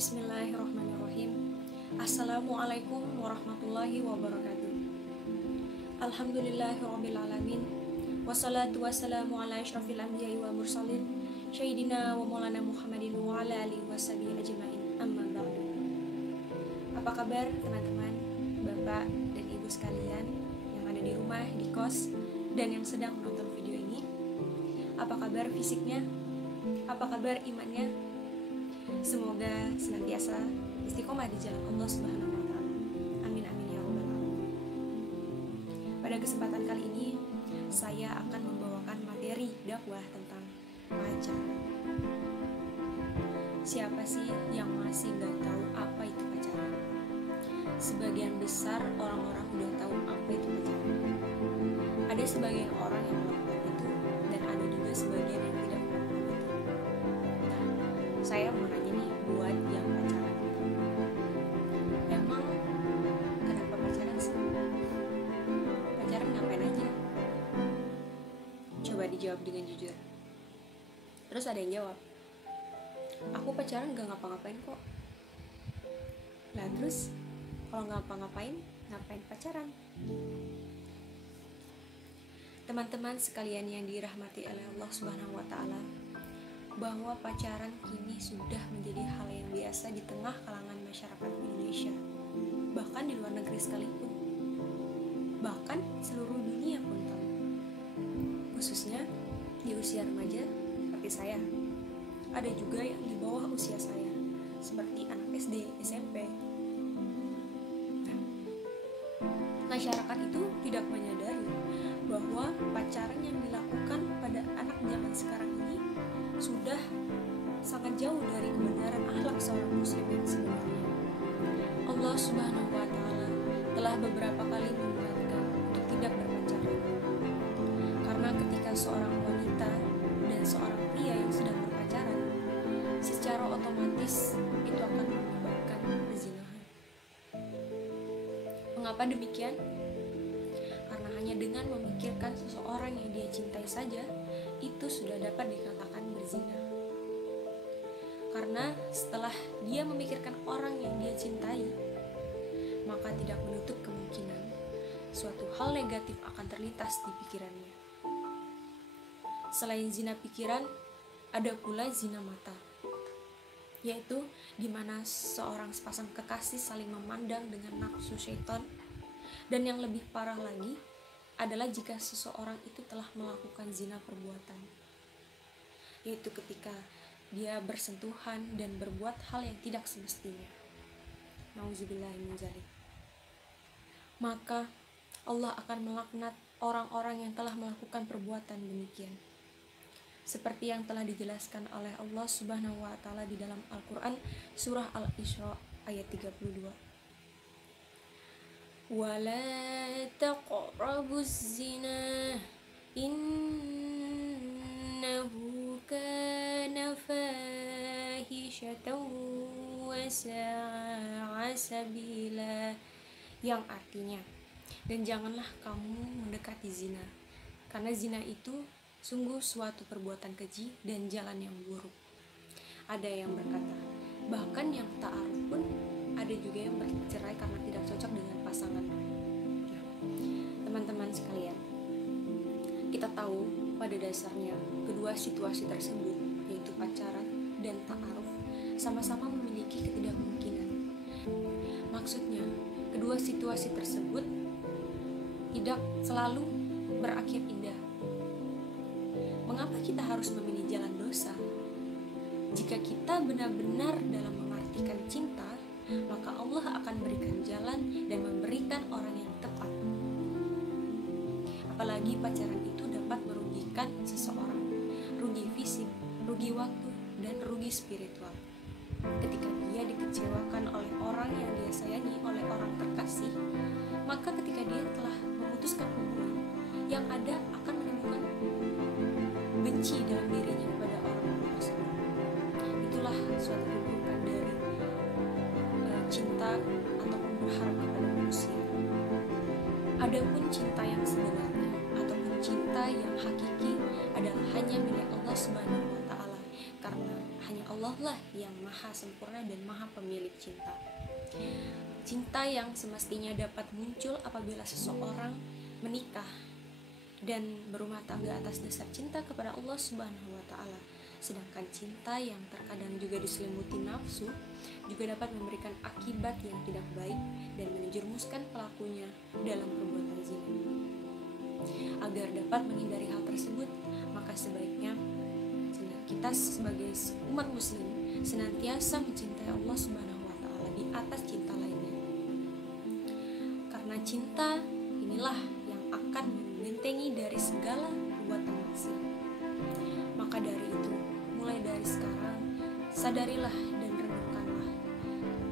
Bismillahirrahmanirrahim. Assalamualaikum warahmatullahi wabarakatuh. Alhamdulillahirrabbilalamin. Wassalatu wassalamu ala asyrafil anbiya'i wa mursalin Sayyidina wa maulana Muhammadin wa ala alihi washabihi ajma'in. Amma ba'du. Apa kabar teman-teman, bapak dan ibu sekalian yang ada di rumah, di kos, dan yang sedang menonton video ini? Apa kabar fisiknya? Apa kabar imannya? Semoga senantiasa istiqomah di jalan Allah Subhanahu wa taala. Amin amin ya rabbal alamin. Pada kesempatan kali ini saya akan membawakan materi dakwah tentang pacaran. Siapa sih yang masih nggak tahu apa itu pacaran? Sebagian besar orang-orang udah tahu apa itu pacaran. Ada sebagian orang yang melakukan itu dan ada juga sebagian yang tidak melakukan itu. Nah, saya mau nanya nih buat yang pacaran. Emang kenapa pacaran sih? Pacaran ngapain aja? Coba dijawab dengan jujur. Terus ada yang jawab, aku pacaran gak ngapa-ngapain kok. Lah terus kalau gak ngapa-ngapain, ngapain pacaran? Teman-teman sekalian yang dirahmati oleh Allah Subhanahu wa taala, bahwa pacaran kini sudah menjadi hal yang biasa di tengah kalangan masyarakat Indonesia, bahkan di luar negeri sekalipun, bahkan seluruh dunia pun tahu, khususnya di usia remaja seperti saya. Ada juga yang di bawah usia saya, seperti anak SD, SMP. Masyarakat itu tidak menyadari bahwa pacaran yang dilakukan pada anak zaman sekarang ini sudah sangat jauh dari kebenaran akhlak seorang muslim yang sebenarnya. Allah Subhanahu wa taala telah beberapa kali mengingatkan untuk tidak berpacaran. Karena ketika seorang wanita dan seorang pria yang sedang berpacaran, secara otomatis itu akan menyebabkan perzinahan. Mengapa demikian? Karena hanya dengan memikirkan seseorang yang dia cintai saja, itu sudah dapat dikatakan berzina. Karena setelah dia memikirkan orang yang dia cintai, maka tidak menutup kemungkinan suatu hal negatif akan terlintas di pikirannya. Selain zina pikiran, ada pula zina mata, yaitu di mana seorang sepasang kekasih saling memandang dengan nafsu syaitan. Dan yang lebih parah lagi adalah jika seseorang itu telah melakukan zina perbuatan, yaitu ketika dia bersentuhan dan berbuat hal yang tidak semestinya. Nauzubillah min dzalik. Maka Allah akan melaknat orang-orang yang telah melakukan perbuatan demikian. Seperti yang telah dijelaskan oleh Allah Subhanahu wa taala di dalam Al-Qur'an surah Al-Isra ayat 32. وَلَا تَقْرَبُوا الزِّنَا إِنَّهُ كَانَ فَاحِشَةً وَسَاءَ سَبِيلًا, yang artinya, dan janganlah kamu mendekati zina, karena zina itu sungguh suatu perbuatan keji dan jalan yang buruk. Ada yang berkata, bahkan yang ta'aruf pun ada juga yang bercerai karena tidak cocok dengan pasangan. Nah, teman-teman sekalian, kita tahu pada dasarnya kedua situasi tersebut, yaitu pacaran dan ta'aruf, sama-sama memiliki ketidakmungkinan. Maksudnya, kedua situasi tersebut tidak selalu berakhir indah. Mengapa kita harus memilih jalan dosa? Jika kita benar-benar dalam mengartikan cinta, maka Allah akan berikan jalan dan memberikan orang yang tepat. Apalagi pacaran itu dapat merugikan seseorang, rugi fisik, rugi waktu, dan rugi spiritual. Ketika dia dikecewakan oleh orang yang dia sayangi, oleh orang terkasih, maka ketika dia telah memutuskan hubungan, yang ada akan menimbulkan benci dalam dirinya kepada orang tersebut. Itulah suatu keburukan dari cinta ataupun berharap kepada manusia. Adapun cinta yang sebenarnya ataupun cinta yang hakiki adalah hanya milik Allah Subhanahu wa taala, karena hanya Allah Allah lah yang maha sempurna dan maha pemilik cinta. Cinta yang semestinya dapat muncul apabila seseorang menikah dan berumah tangga atas dasar cinta kepada Allah Subhanahu wa Ta'ala. Sedangkan cinta yang terkadang juga diselimuti nafsu juga dapat memberikan akibat yang tidak baik dan menjerumuskan pelakunya dalam perbuatan zina. Agar dapat menghindari hal tersebut, maka sebaiknya kita sebagai umat muslim senantiasa mencintai Allah Subhanahu wa Ta'ala di atas cinta lainnya. Karena cinta inilah yang akan membentengi dari segala perbuatan maksiat. Maka dari itu, mulai dari sekarang, sadarilah dan renungkanlah,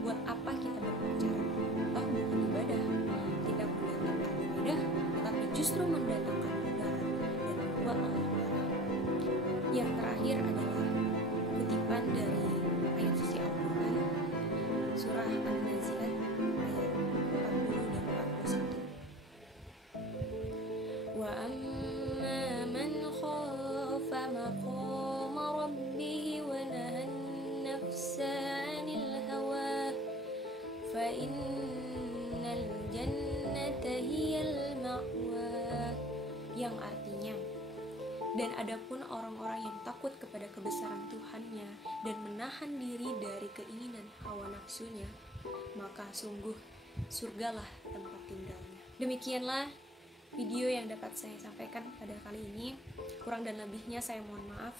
buat apa kita berpacaran? Toh bukan ibadah, tidak mendatangkan ibadah, tetapi justru mendatangkan mudarat dan membuat Allah marah. Yang terakhir adalah kutipan dari ayat suci Al-Quran, surah An-Nazi'at ayat 40 dan 41. Wa amma man khafa maqama rabbih wa nahan nafsa 'anil hawa fa innal jannata hiyal ma'wa, yang artinya, dan adapun orang-orang yang takut kepada kebesaran Tuhannya dan menahan diri dari keinginan hawa nafsunya, maka sungguh surgalah tempat tinggalnya. Demikianlah video yang dapat saya sampaikan pada kali ini. Kurang dan lebihnya saya mohon maaf,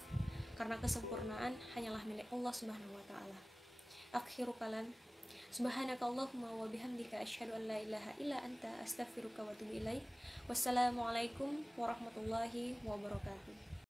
karena kesempurnaan hanyalah milik Allah Subhanahu wa Ta'ala. Akhiru kalam, subhanakallahumma wa bihamdika asyhadu an la ilaha illa anta astaghfiruka wa atubu ilaik. Wassalamualaikum warahmatullahi wabarakatuh.